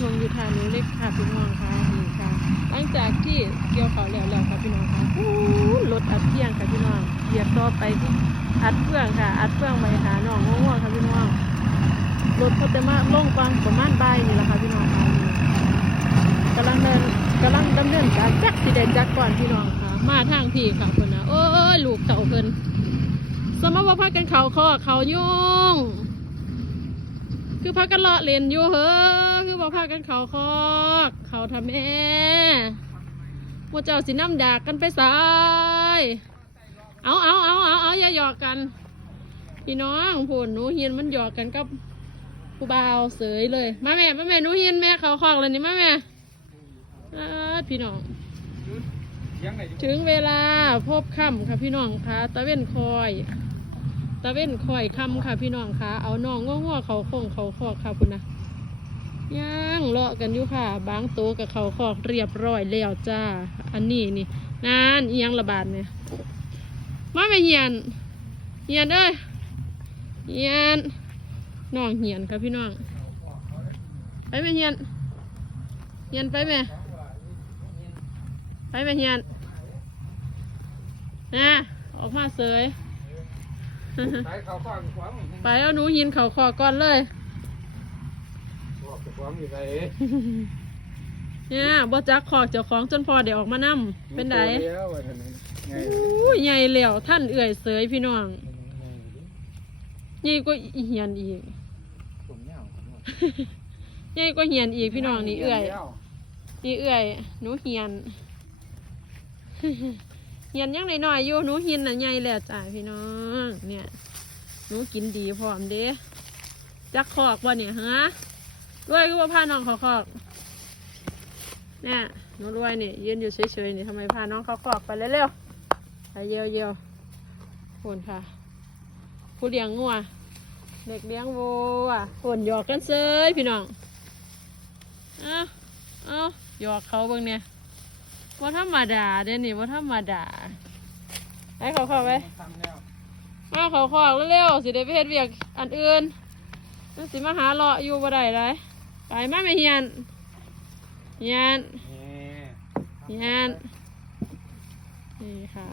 ทงอยู่ทางนู้นเล็กค่ะพี่น้องค่ะนี่ค่ะหลังจากที่เกี่ยวเขาแล้วแล้วค่ะพี่น้องค่ะอู้รถอัดเที่ยงค่ะพี่น้องเหยียบต่อไปที่อัดเฟื่องค่ะ อัดเฟื่องไปหาน้องง่วงๆค่ะพี่น้องรถเขาจะมาล่งฟังประมาณบ่ายนี่แหละค่ะพี่น้องค่ะกำลังเดินกำลังดำเนินการจักสีแดงจักก่อนพี่น้องค่ะ มาทางพี่ค่ะเพิ่นนะโอ้ยลูกเต่าเพิ่นสมมติว่าพากันเขาคอเขายุ่งคือพากันเลาะเล่นอยู่เฮ้อ พากันเขาคอกเขาทำแม่พวกเจ้าสิน้ำดากกันไปสาย เอาเอาเอาเอาเอาอย่าหยอกกัน พี่น้องพูดหนูเฮียนมันหยอกกันกับผู้บ่าวเสยเลย มาแม่มาแม่หนูเฮียนแม่เขาคอกเลยนี่มาแม่พี่น้อง ถึงเวลาพบค่ำค่ะพี่น้องคะตะเว้นคอยตะเว้นคอยค่ำค่ะพี่น้องคะเอาน้องง่วงๆเขาคงเขาคอกค่ะคุณนะย่า เลาะกันอยู่ค่ะ บางโตวกับเขาคอกเรียบร้อยแล้วจ้า อันนี้นี่นานอียังระบาดเนี่ยมาไม่เหียนเหียนเอ้ยเหียนน้องเหียนค่ะพี่น้องไปไหมเหียนเหียนไปไหมไปไปเฮียนนะออกมาเสยสาเขาฟังขวางไปแล้วหนูหินเขาคอก่อนเลย บอกจะขวางอยู่ไหนเนี่ยบ่จักขอกเจ้าของจนพอเดี๋ยวออกมานํเป็นไดแล้วว่าท่านนี้ไงอู้ยใหญ่เหลียวท่านเอื่อยเสยพี่น้องใหญ่ก็เหียนอีกผมเงาใหญ่ก็เหียนอีกพี่น้องนี่เอื่อยนี่เอื่อยหนูเหียนเหียนยังน้อยๆอยู่หนูเหียนน่ะใหญ่แล้วจ้าพี่น้อง เนี่ยหนูกินดีพร้อมเด้จักขอกบ่เนี่ยฮะ ด้วยก็ว่าพาน้องเขาขอกเนี่ยหนูด้วยนี่ยืนอยู่เฉยๆนี่ทำไมพาน้องเขาขอกไปเร็วๆไปเยี่ยวเยี่ยวๆคนค่ะ ผู้เลี้ยงงัวเด็กเลี้ยงวัวคนหยอกกันเซยพี่น้องเอาเอาหยอกเขาเบิ่งเนี่ยว่าธรรมดาเด้นี่ว่าธรรมดาให้เขาเข้าไปมาเขาขอกเร็วๆสิได้ไปเฮ็ดเวียกอันอื่นมันสิมาหาเลาะอยู่บ่ได้เลย ไปมาไม่เฮียนเฮียนเฮียนนี่ค่ะ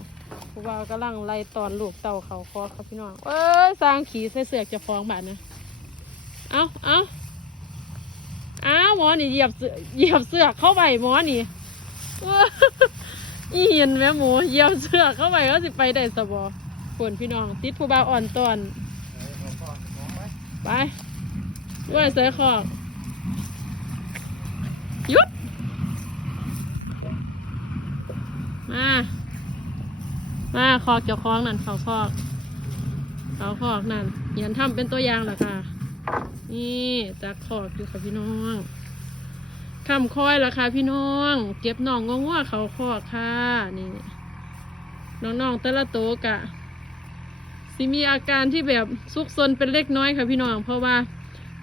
ผู้บ่าวกำลังไล่ตอนลูกเต่าเขาคอกครับพี่น้องเอ้ยสร้างขี่ใส่เสือกจะฟ้องบาดนะเอาเอาเอาหมอนี่เหยียบเสือเหยียบเสือกเข้าไปหมอนี่อีเห็นแม่หมูเหยียบเสือกเข้าไปก็สิไปได้สบอฝนพี่น้องติดผู้บ่าวอ่อนตอนไปด้วยเสือขอก หยุด มา มาขอกเจ้าของนั่นเขาขอกเขาขอกนั่นเหียนทำเป็นตัวอย่างแหละค่ะ นี่จากขอกอยู่ค่ะพี่น้องคำคอยละค่ะพี่น้อง เก็บน่องงงว่าเขาขอกค่ะ นี่น้องๆแต่ละโตกะสิมีอาการที่แบบซุกซนเป็นเล็กน้อยค่ะพี่น้อง เพราะว่า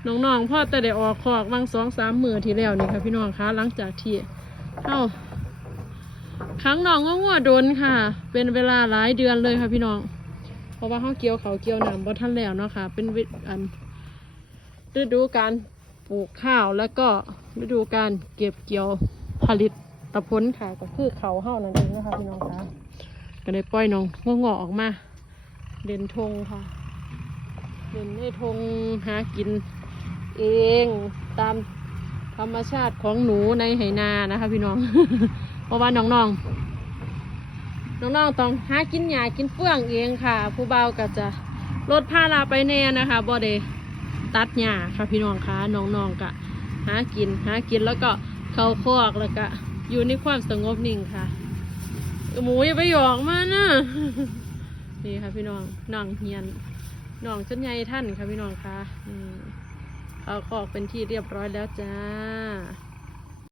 น้องๆพ่อแต่ได้ออกคอกวังสองสามมือที่แล้วนี่ค่ะพี่น้องคะหลังจากที่เข้าครั้งน้องก็งัวโดนค่ะ เป็นเวลาหลายเดือนเลยค่ะพี่น้อง เพราะว่าเขาเกี่ยวเขาเกี่ยวหนามบ่ทันแล้วเนาะค่ะ เป็นวิอันฤดูการปลูกข้าวแล้วก็ฤดูการเก็บเกี่ยวผลิตตะพ้นค่ะก็คือเขาเฮานั่นเองนะคะพี่น้องคะก็ได้ปล่อยน้องงอๆออกมาเด่นธงค่ะเด่นในธงหากิน เองตามธรรมชาติของหนูในไหนานะคะ พี่น้อง เพราะว่าน้องๆน้องๆต้องหากินหญ้ากินเฟื่องเองค่ะ ผู้เบาก็จะลดภาระไปแน่นะคะบ่ได้ตัดหญ้าค่ะพี่น้องคะน้องๆก็หากินหากินแล้วก็เข้าคอกแล้วก็อยู่ในความสงบนิ่งค่ะ หมูอย่าไปหยอกมันนะนี่ค่ะพี่น้องน้องเฮียนน้องจนใหญ่ท่านค่ะพี่น้องค่ะอืม เอาคอกเป็นที่เรียบร้อยแล้วจ้า